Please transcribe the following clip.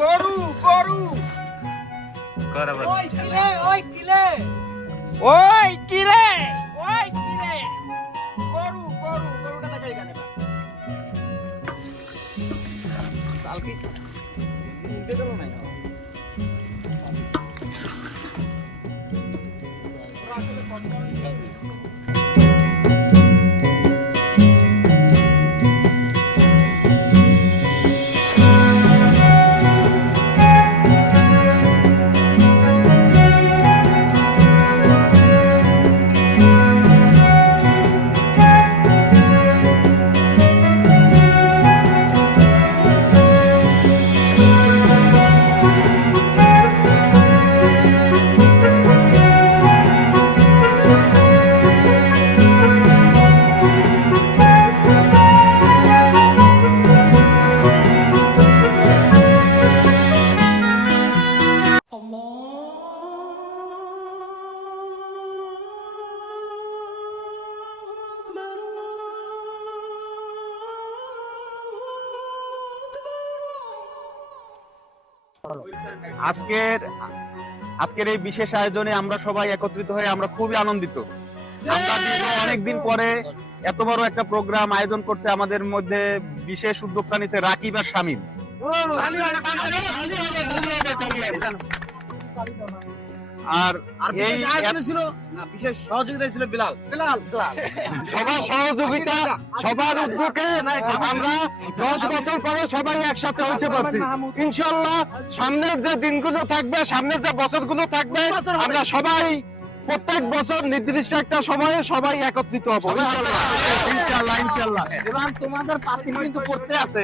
গরু গরু ওই কিলে ওই কিলে ওই কিরে ওই কিরে গরু গরু গরুটা লাগাই গানে না সালকি দে গেল না আজকের এই বিশেষ আয়োজনে আমরা সবাই একত্রিত হয়ে আমরা খুবই আনন্দিত। আমরা অনেকদিন পরে এত বড় একটা প্রোগ্রাম আয়োজন করছে, আমাদের মধ্যে বিশেষ উদ্যোক্তা নিচ্ছে রাকিব আর শামীম। আর এই ছিল না, বিশেষ সহযোগিতা ছিল বিলাল। সবার সহযোগিতা, সবার উদ্যোগে আমরা 10 বছর পরে সবাই একসাথে হতে পারছি। ইনশাআল্লাহ সামনের যে দিনগুলো থাকবে, সামনের যে বছরগুলো থাকবে, আমরা সবাই প্রত্যেক বছর নির্দিষ্ট একটা সময়ে সবাই একত্রিত হবো ইনশাআল্লাহ ইনশাআল্লাহ। এবং তোমাদের পার্টি কিন্তু করতে আছে।